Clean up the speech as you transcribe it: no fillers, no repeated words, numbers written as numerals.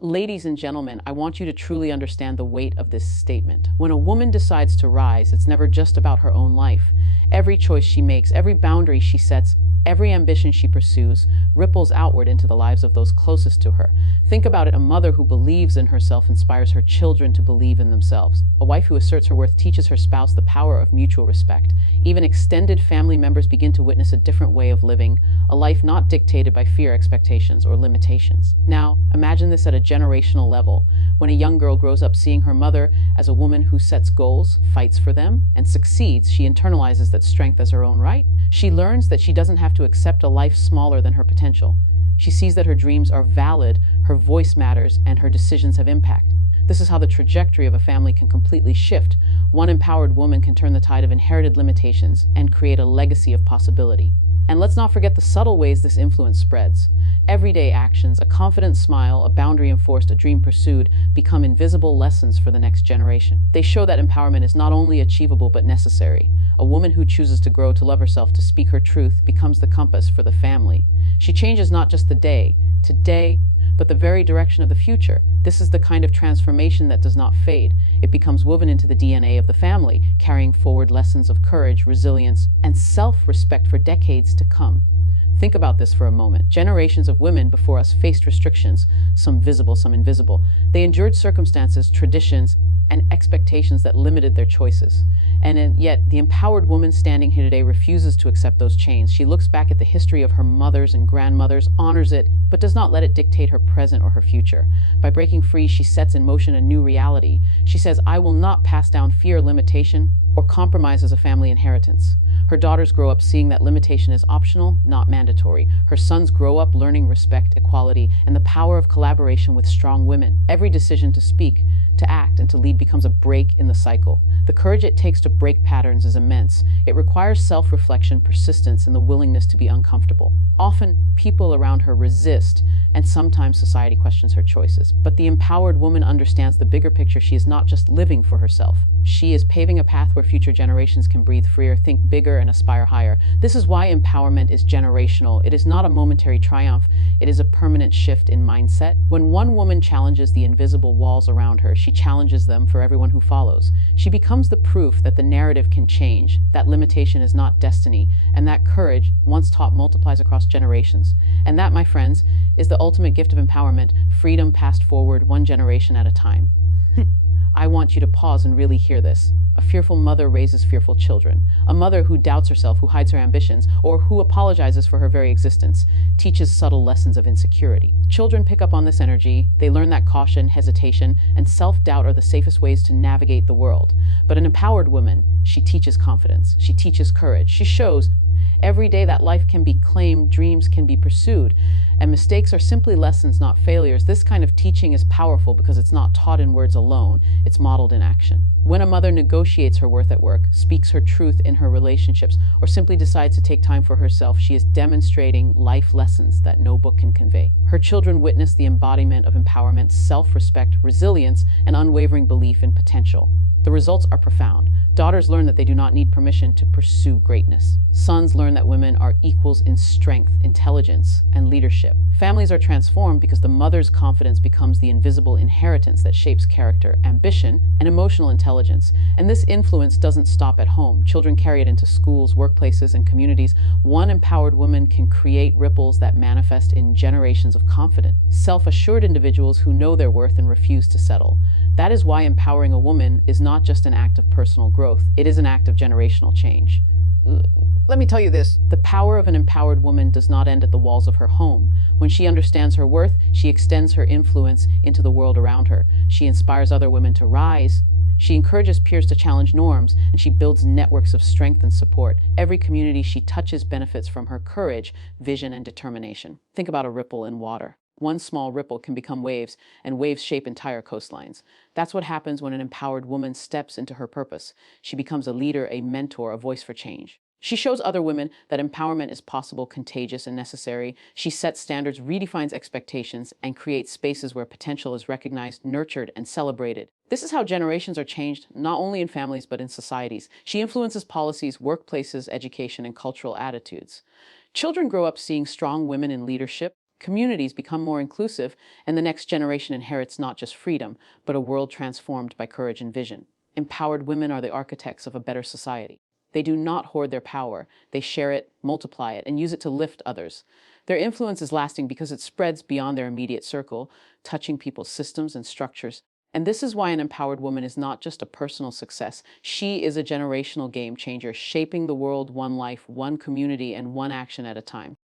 Ladies and gentlemen, I want you to truly understand the weight of this statement. When a woman decides to rise, it's never just about her own life. Every choice she makes, every boundary she sets, every ambition she pursues ripples outward into the lives of those closest to her. Think about it. A mother who believes in herself inspires her children to believe in themselves. A wife who asserts her worth teaches her spouse the power of mutual respect. Even extended family members begin to witness a different way of living, a life not dictated by fear, expectations, or limitations. Now, imagine this at a generational level. When a young girl grows up seeing her mother as a woman who sets goals, fights for them, and succeeds, she internalizes that strength as her own right. She learns that she doesn't have to accept a life smaller than her potential. She sees that her dreams are valid, her voice matters, and her decisions have impact. This is how the trajectory of a family can completely shift. One empowered woman can turn the tide of inherited limitations and create a legacy of possibility. And let's not forget the subtle ways this influence spreads. Everyday actions, a confident smile, a boundary enforced, a dream pursued, become invisible lessons for the next generation. They show that empowerment is not only achievable but necessary. A woman who chooses to grow, to love herself, to speak her truth, becomes the compass for the family. She changes not just the day, today, but the very direction of the future. This is the kind of transformation that does not fade. It becomes woven into the DNA of the family, carrying forward lessons of courage, resilience, and self-respect for decades to come. Think about this for a moment. Generations of women before us faced restrictions, some visible, some invisible. They endured circumstances, traditions, and expectations that limited their choices. Yet, the empowered woman standing here today refuses to accept those chains. She looks back at the history of her mothers and grandmothers, honors it, but does not let it dictate her present or her future. By breaking free, she sets in motion a new reality. She says, "I will not pass down fear, limitation, or compromise as a family inheritance." Her daughters grow up seeing that limitation is optional, not mandatory. Her sons grow up learning respect, equality, and the power of collaboration with strong women. Every decision to speak, to act, and to lead becomes a break in the cycle. The courage it takes to break patterns is immense. It requires self-reflection, persistence, and the willingness to be uncomfortable. Often, people around her resist, and sometimes society questions her choices. But the empowered woman understands the bigger picture. She is not just living for herself. She is paving a path where future generations can breathe freer, think bigger, and aspire higher. This is why empowerment is generational. It is not a momentary triumph. It is a permanent shift in mindset. When one woman challenges the invisible walls around her, she challenges them for everyone who follows. She becomes the proof that the narrative can change, that limitation is not destiny, and that courage, once taught, multiplies across generations. And that, my friends, is the ultimate gift of empowerment, freedom passed forward one generation at a time. I want you to pause and really hear this. A fearful mother raises fearful children. A mother who doubts herself, who hides her ambitions, or who apologizes for her very existence, teaches subtle lessons of insecurity. Children pick up on this energy. They learn that caution, hesitation, and self-doubt are the safest ways to navigate the world. But an empowered woman, she teaches confidence. She teaches courage. She shows every day that life can be claimed, dreams can be pursued, and mistakes are simply lessons, not failures. This kind of teaching is powerful because it's not taught in words alone, it's modeled in action. When a mother negotiates her worth at work, speaks her truth in her relationships, or simply decides to take time for herself, she is demonstrating life lessons that no book can convey. Her children witness the embodiment of empowerment, self-respect, resilience, and unwavering belief in potential. The results are profound. Daughters learn that they do not need permission to pursue greatness. Sons learn that women are equals in strength, intelligence, and leadership. Families are transformed because the mother's confidence becomes the invisible inheritance that shapes character, ambition, and emotional intelligence. And this influence doesn't stop at home. Children carry it into schools, workplaces, and communities. One empowered woman can create ripples that manifest in generations of confident, self-assured individuals who know their worth and refuse to settle. That is why empowering a woman is not just an act of personal growth, it is an act of generational change. Let me tell you this, the power of an empowered woman does not end at the walls of her home. When she understands her worth, she extends her influence into the world around her. She inspires other women to rise. She encourages peers to challenge norms, and she builds networks of strength and support. Every community she touches benefits from her courage, vision, and determination. Think about a ripple in water. One small ripple can become waves, and waves shape entire coastlines. That's what happens when an empowered woman steps into her purpose. She becomes a leader, a mentor, a voice for change. She shows other women that empowerment is possible, contagious, and necessary. She sets standards, redefines expectations, and creates spaces where potential is recognized, nurtured, and celebrated. This is how generations are changed, not only in families, but in societies. She influences policies, workplaces, education, and cultural attitudes. Children grow up seeing strong women in leadership, communities become more inclusive, and the next generation inherits not just freedom, but a world transformed by courage and vision. Empowered women are the architects of a better society. They do not hoard their power. They share it, multiply it, and use it to lift others. Their influence is lasting because it spreads beyond their immediate circle, touching people's systems and structures. And this is why an empowered woman is not just a personal success. She is a generational game changer, shaping the world one life, one community, and one action at a time.